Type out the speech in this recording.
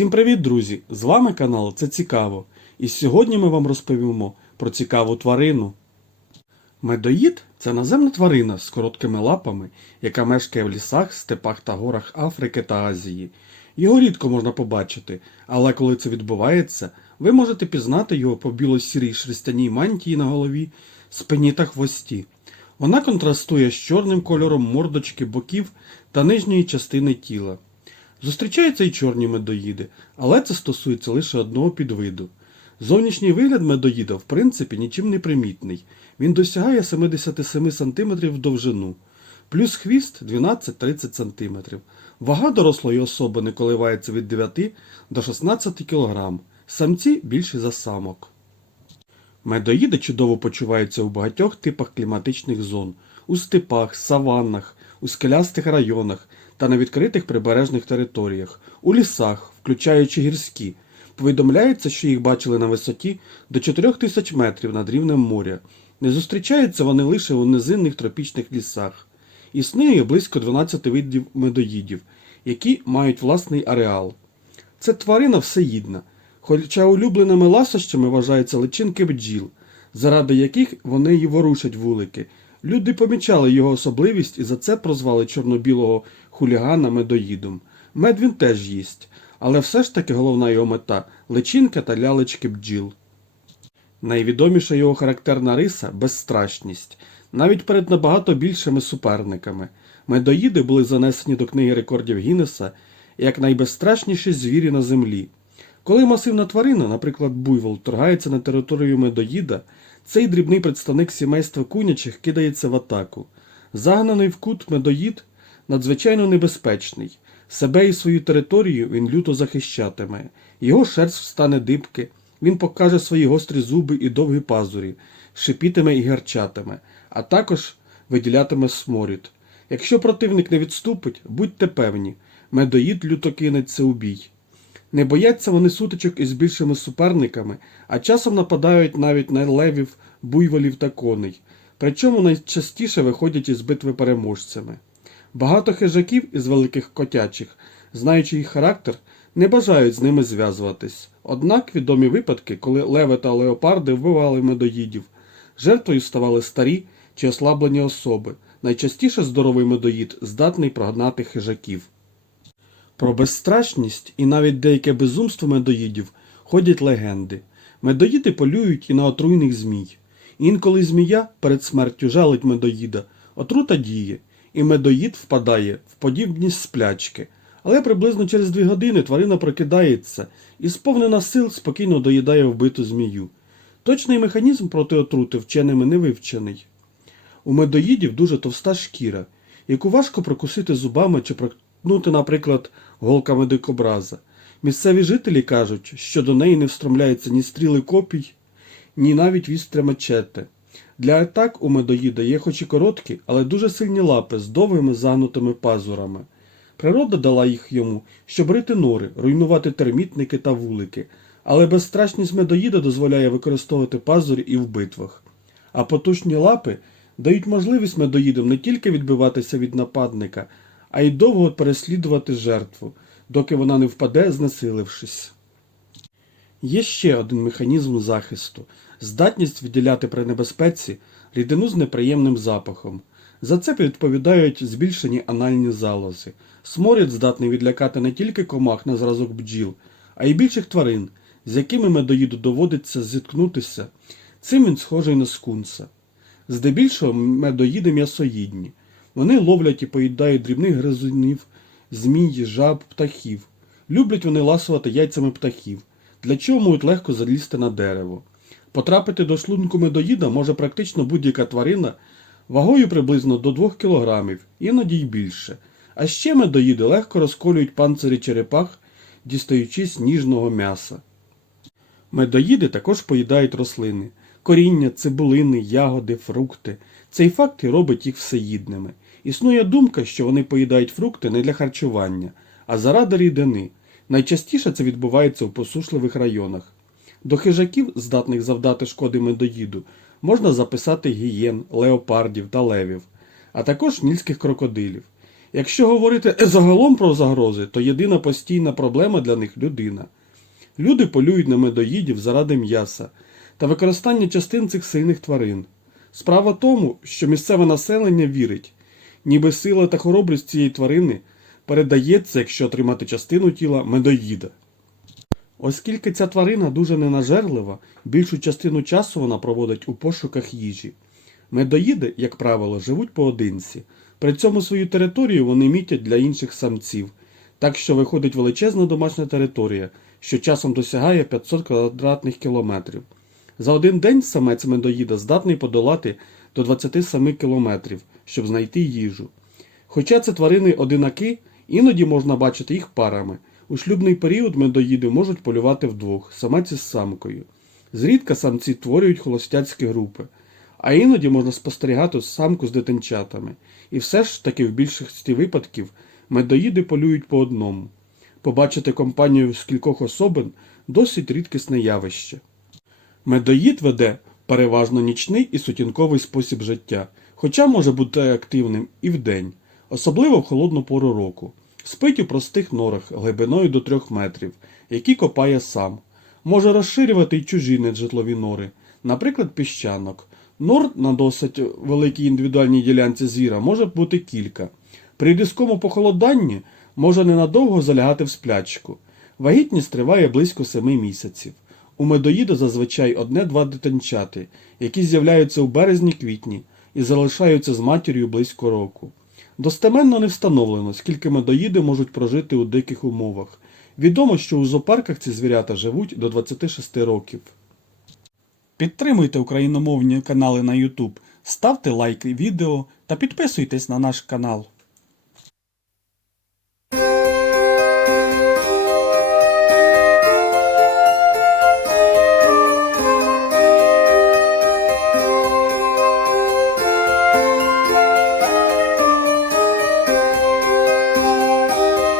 Всім привіт, друзі! З вами канал Це Цікаво. І сьогодні ми вам розповімо про цікаву тварину. Медоїд це наземна тварина з короткими лапами, яка мешкає в лісах, степах та горах Африки та Азії. Його рідко можна побачити, але коли це відбувається, ви можете пізнати його по біло-сірій шерстяній мантії на голові, спині та хвості. Вона контрастує з чорним кольором мордочки боків та нижньої частини тіла. Зустрічаються і чорні медоїди, але це стосується лише одного підвиду. Зовнішній вигляд медоїда, в принципі, нічим не примітний. Він досягає 77 см в довжину, плюс хвіст 12-30 см. Вага дорослої особи не коливається від 9 до 16 кг. Самці більші за самок. Медоїди чудово почуваються у багатьох типах кліматичних зон у степах, саваннах, у скелястих районах та на відкритих прибережних територіях, у лісах, включаючи гірські. Повідомляється, що їх бачили на висоті до 4000 метрів над рівнем моря. Не зустрічаються вони лише у низинних тропічних лісах. Існує близько 12 видів медоїдів, які мають власний ареал. Це тварина всеїдна, хоча улюбленими ласощами вважаються личинки бджіл, заради яких вони й ворушать вулики. Люди помічали його особливість і за це прозвали чорно-білого хулігана медоїдом. Мед він теж їсть, але все ж таки головна його мета личинка та лялечки бджіл. Найвідоміша його характерна риса безстрашність, навіть перед набагато більшими суперниками. Медоїди були занесені до книги рекордів Гіннеса як найбезстрашніші звірі на землі. Коли масивна тварина, наприклад, буйвол, торгається на територію медоїда, цей дрібний представник сімейства кунячих кидається в атаку. Загнаний в кут медоїд надзвичайно небезпечний. Себе і свою територію він люто захищатиме. Його шерсть встане дибки, він покаже свої гострі зуби і довгі пазурі, шипітиме і гарчатиме, а також виділятиме сморід. Якщо противник не відступить, будьте певні, медоїд люто кинеться у бій. Не бояться вони сутичок із більшими суперниками, а часом нападають навіть на левів, буйволів та коней. Причому найчастіше виходять із битви переможцями. Багато хижаків із великих котячих, знаючи їх характер, не бажають з ними зв'язуватись. Однак відомі випадки, коли леви та леопарди вбивали медоїдів, жертвою ставали старі чи ослаблені особи. Найчастіше здоровий медоїд здатний прогнати хижаків. Про безстрашність і навіть деяке безумство медоїдів ходять легенди. Медоїди полюють і на отруйних змій. Інколи змія перед смертю жалить медоїда, отрута діє, і медоїд впадає в подібність сплячки. Але приблизно через дві години тварина прокидається і, сповнена сил, спокійно доїдає вбиту змію. Точний механізм проти отрути вченими не вивчений. У медоїдів дуже товста шкіра, яку важко прокусити зубами чи проткнути, наприклад, голками дикобраза. Місцеві жителі кажуть, що до неї не встромляються ні стріли копій, ні навіть вістря мечети. Для атак у медоїда є хоч і короткі, але дуже сильні лапи з довгими загнутими пазурами. Природа дала їх йому, щоб рити нори, руйнувати термітники та вулики, але безстрашність медоїда дозволяє використовувати пазурі і в битвах. А потужні лапи дають можливість медоїдам не тільки відбиватися від нападника, а й довго переслідувати жертву, доки вона не впаде, знесилившись. Є ще один механізм захисту здатність відділяти при небезпеці рідину з неприємним запахом. За це відповідають збільшені анальні залози. Сморід здатний відлякати не тільки комах на зразок бджіл, а й більших тварин, з якими медоїду доводиться зіткнутися. Цим він схожий на скунса. Здебільшого медоїди м'ясоїдні. Вони ловлять і поїдають дрібних гризунів, змій, жаб, птахів. Люблять вони ласувати яйцями птахів, для чого можуть легко залізти на дерево. Потрапити до шлунку медоїда може практично будь-яка тварина вагою приблизно до 2 кг, іноді й більше. А ще медоїди легко розколюють панцирі черепах, дістаючись ніжного м'яса. Медоїди також поїдають рослини коріння, цибулини, ягоди, фрукти. Цей факт і робить їх всеїдними. Існує думка, що вони поїдають фрукти не для харчування, а заради рідини. Найчастіше це відбувається в посушливих районах. До хижаків, здатних завдати шкоди медоїду, можна записати гієн, леопардів та левів, а також нільських крокодилів. Якщо говорити загалом про загрози, то єдина постійна проблема для них людина. Люди полюють на медоїдів заради м'яса та використання частин цих сильних тварин. Справа тому, що місцеве населення вірить, ніби сила та хоробрість цієї тварини передається, якщо отримати частину тіла медоїда. Оскільки ця тварина дуже ненажерлива, більшу частину часу вона проводить у пошуках їжі. Медоїди, як правило, живуть поодинці. При цьому свою територію вони мітять для інших самців, так що виходить величезна домашня територія, що часом досягає 500 квадратних кілометрів. За один день самець медоїда здатний подолати до 27 кілометрів, щоб знайти їжу. Хоча це тварини одинаки, іноді можна бачити їх парами. У шлюбний період медоїди можуть полювати вдвох, самець із самкою. Зрідка самці творюють холостяцькі групи, а іноді можна спостерігати самку з дитинчатами. І все ж таки в більшості випадків медоїди полюють по одному. Побачити компанію з кількох особин досить рідкісне явище. Медоїд веде переважно нічний і сутінковий спосіб життя, хоча може бути активним і вдень, особливо в холодну пору року. Спить у простих норах глибиною до трьох метрів, які копає сам. Може розширювати й чужі неджитлові нори, наприклад, піщанок. Нор на досить великій індивідуальній ділянці звіра може бути кілька. При різкому похолоданні може ненадовго залягати в сплячку. Вагітність триває близько семи місяців. У медоїда зазвичай одне-два дитинчати, які з'являються у березні-квітні і залишаються з матір'ю близько року. Достеменно не встановлено, скільки медоїди можуть прожити у диких умовах. Відомо, що у зоопарках ці звірята живуть до 26 років. Підтримуйте україномовні канали на YouTube, ставте лайки відео та підписуйтесь на наш канал.